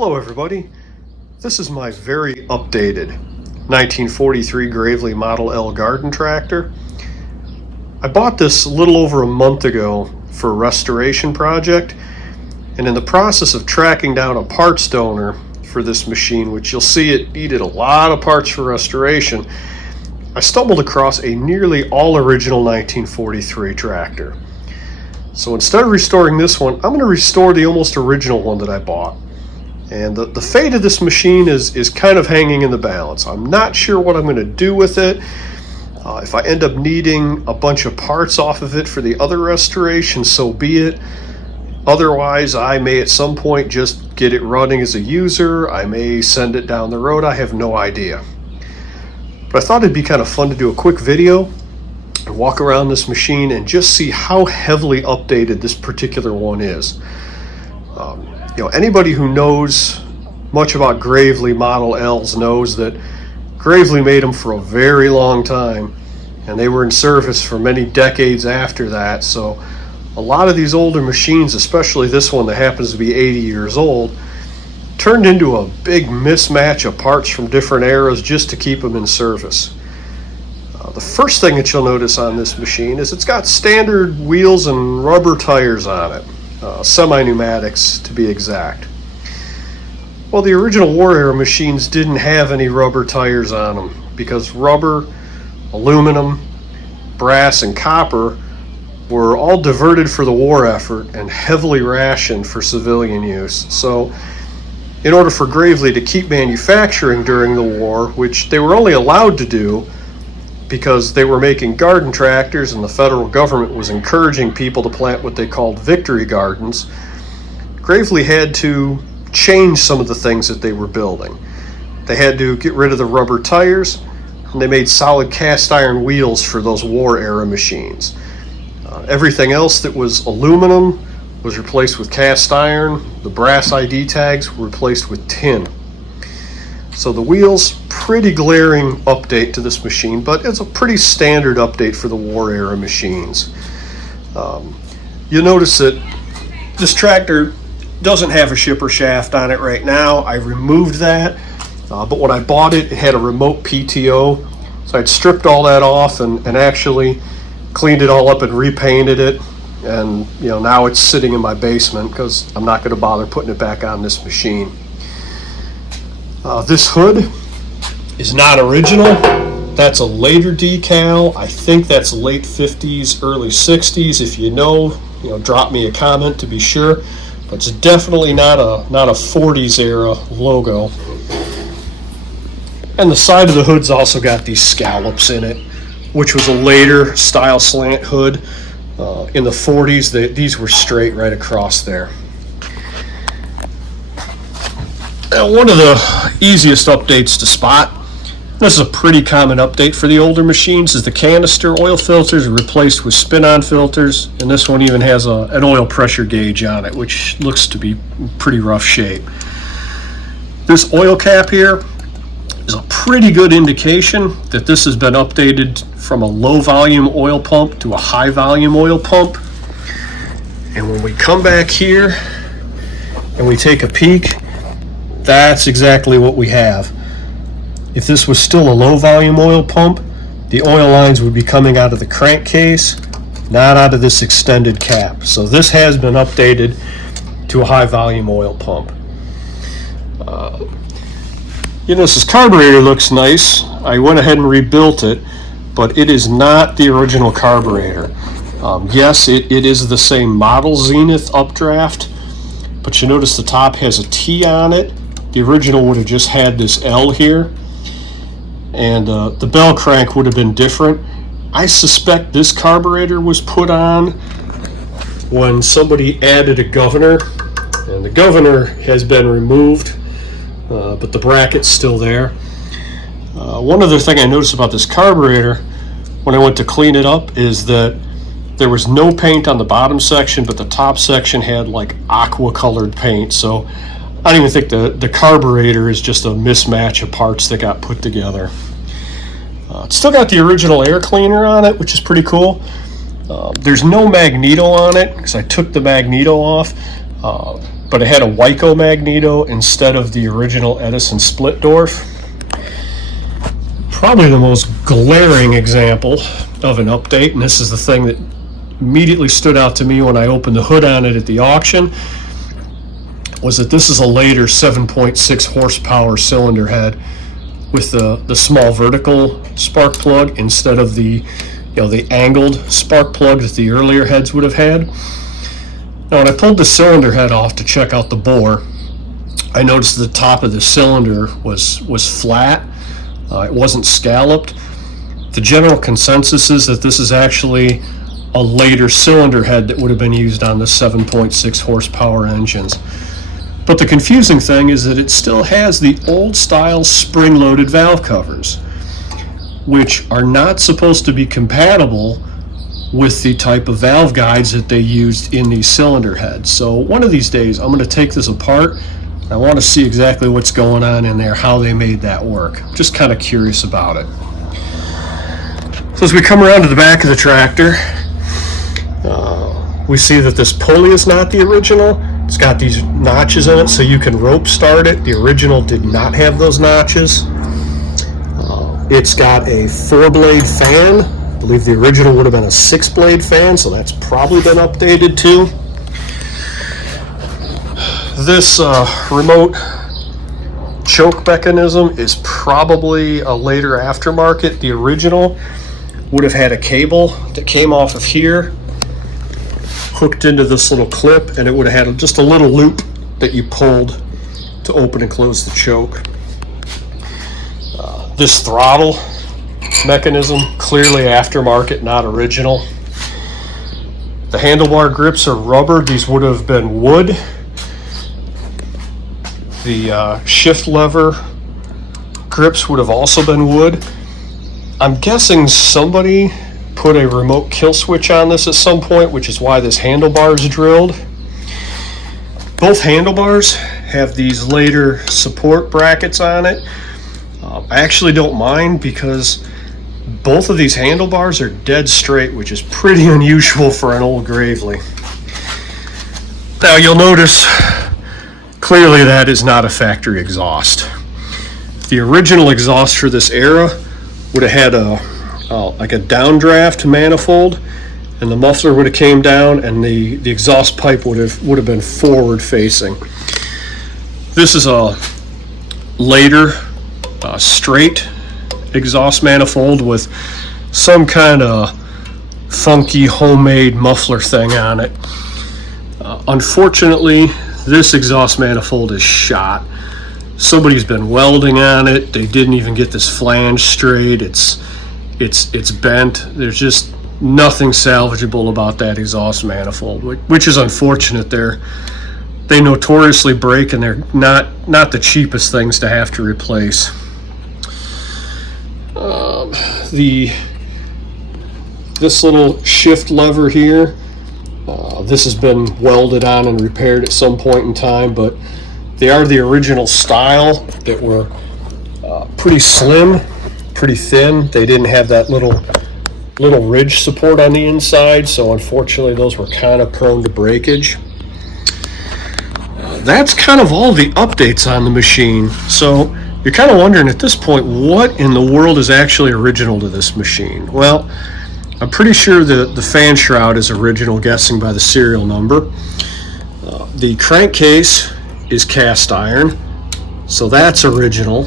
Hello everybody, this is my very updated 1943 Gravely Model L garden tractor. I bought this a little over a month ago for a restoration project, and in the process of tracking down a parts donor for this machine, which you'll see it needed a lot of parts for restoration, I stumbled across a nearly all original 1943 tractor. So instead of restoring this one, I'm going to restore the almost original one that I bought. And the fate of this machine is kind of hanging in the balance. I'm not sure what I'm going to do with it. If I end up needing a bunch of parts off of it for the other restoration, so be it. Otherwise, I may at some point just get it running as a user. I may send it down the road. I have no idea. But I thought it'd be kind of fun to do a quick video and walk around this machine and just see how heavily updated this particular one is. Anybody who knows much about Gravely Model Ls knows that Gravely made them for a very long time, and they were in service for many decades after that. So a lot of these older machines, especially this one that happens to be 80 years old, turned into a big mismatch of parts from different eras just to keep them in service. The first thing that you'll notice on this machine is it's got standard wheels and rubber tires on it. Semi-pneumatics to be exact. Well, the original war era machines didn't have any rubber tires on them because rubber, aluminum, brass, and copper were all diverted for the war effort and heavily rationed for civilian use. So in order for Gravely to keep manufacturing during the war, which they were only allowed to do because they were making garden tractors and the federal government was encouraging people to plant what they called victory gardens, Gravely had to change some of the things that they were building. They had to get rid of the rubber tires, and they made solid cast iron wheels for those war era machines. Everything else that was aluminum was replaced with cast iron. The brass ID tags were replaced with tin. So the wheels, pretty glaring update to this machine, but it's a pretty standard update for the war era machines. You'll notice that this tractor doesn't have a shipper shaft on it right now. I removed that, but when I bought it, it had a remote PTO. So I'd stripped all that off and actually cleaned it all up and repainted it. And now it's sitting in my basement because I'm not going to bother putting it back on this machine. This hood is not original. That's a later decal. I think that's late 50s, early 60s. If you know, drop me a comment to be sure. But it's definitely not a 40s era logo. And the side of the hood's also got these scallops in it, which was a later style slant hood. In the 40s, these were straight right across there. Now, one of the easiest updates to spot, this is a pretty common update for the older machines, is the canister oil filters are replaced with spin-on filters, and this one even has an oil pressure gauge on it, which looks to be pretty rough shape. This oil cap here is a pretty good indication that this has been updated from a low volume oil pump to a high volume oil pump. And when we come back here and we take a peek, that's exactly what we have. If this was still a low volume oil pump, the oil lines would be coming out of the crankcase, not out of this extended cap. So this has been updated to a high volume oil pump. This carburetor looks nice. I went ahead and rebuilt it, but it is not the original carburetor. Yes, it is the same model Zenith updraft, but you notice the top has a T on it. The original would have just had this L here, and the bell crank would have been different. I suspect this carburetor was put on when somebody added a governor, and the governor has been removed, but the bracket's still there. One other thing I noticed about this carburetor when I went to clean it up is that there was no paint on the bottom section, but the top section had like aqua colored paint. So I don't even think the carburetor is just a mismatch of parts that got put together. It's still got the original air cleaner on it, which is pretty cool. There's no magneto on it because I took the magneto off. but it had a Wyco magneto instead of the original Edison Splitdorf. Probably the most glaring example of an update, and this is the thing that immediately stood out to me when I opened the hood on it at the auction, was that this is a later 7.6 horsepower cylinder head with the small vertical spark plug instead of the the angled spark plug that the earlier heads would have had. Now, when I pulled the cylinder head off to check out the bore, I noticed the top of the cylinder was flat. It wasn't scalloped. The general consensus is that this is actually a later cylinder head that would have been used on the 7.6 horsepower engines. But the confusing thing is that it still has the old style spring-loaded valve covers, which are not supposed to be compatible with the type of valve guides that they used in these cylinder heads. So one of these days I'm going to take this apart. I want to see exactly what's going on in there, how they made that work. Just kind of curious about it. So as we come around to the back of the tractor, we see that this pulley is not the original. It's got these notches in it so you can rope start it. The original did not have those notches. It's got a 4-blade fan. I believe the original would have been a 6-blade fan, so that's probably been updated too. This remote choke mechanism is probably a later aftermarket. The original would have had a cable that came off of here, hooked into this little clip, and it would have had just a little loop that you pulled to open and close the choke. This throttle mechanism, clearly aftermarket, not original. The handlebar grips are rubber. These would have been wood. The shift lever grips would have also been wood. I'm guessing somebody put a remote kill switch on this at some point, which is why this handlebar is drilled. Both handlebars have these later support brackets on it. I actually don't mind because both of these handlebars are dead straight, which is pretty unusual for an old Gravely. Now you'll notice clearly that is not a factory exhaust. The original exhaust for this era would have had like a downdraft manifold, and the muffler would have came down, and the exhaust pipe would have been forward facing. This is a later straight exhaust manifold with some kind of funky homemade muffler thing on it. Unfortunately, this exhaust manifold is shot. Somebody's been welding on it. They didn't even get this flange straight. It's bent. There's just nothing salvageable about that exhaust manifold, which is unfortunate. They notoriously break, and they're not the cheapest things to have to replace. This little shift lever here, this has been welded on and repaired at some point in time, but they are the original style that were pretty slim, pretty thin. They didn't have that little ridge support on the inside, so unfortunately those were kind of prone to breakage. That's kind of all the updates on the machine. So you're kind of wondering at this point, what in the world is actually original to this machine? Well, I'm pretty sure the fan shroud is original, guessing by the serial number. The crankcase is cast iron, so that's original.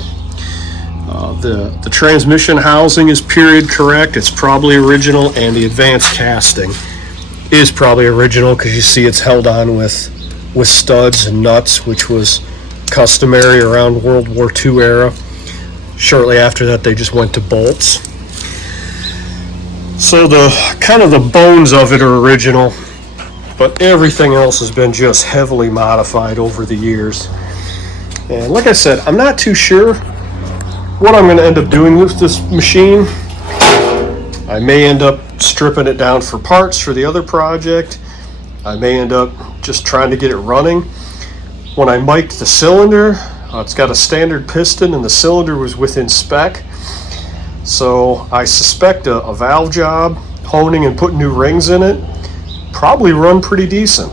The transmission housing is period correct. It's probably original, and the advanced casting is probably original because you see it's held on with studs and nuts, which was customary around World War II era. Shortly after that, they just went to bolts. So the kind of the bones of it are original, but everything else has been just heavily modified over the years. And like I said, I'm not too sure what I'm going to end up doing with this machine. I may end up stripping it down for parts for the other project. I may end up just trying to get it running. When I mic'd the cylinder, it's got a standard piston, and the cylinder was within spec. So I suspect a valve job, honing and putting new rings in it, probably run pretty decent.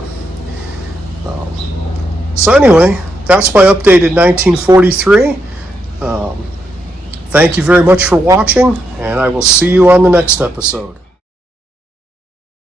So anyway, that's my updated 1943. Thank you very much for watching, and I will see you on the next episode.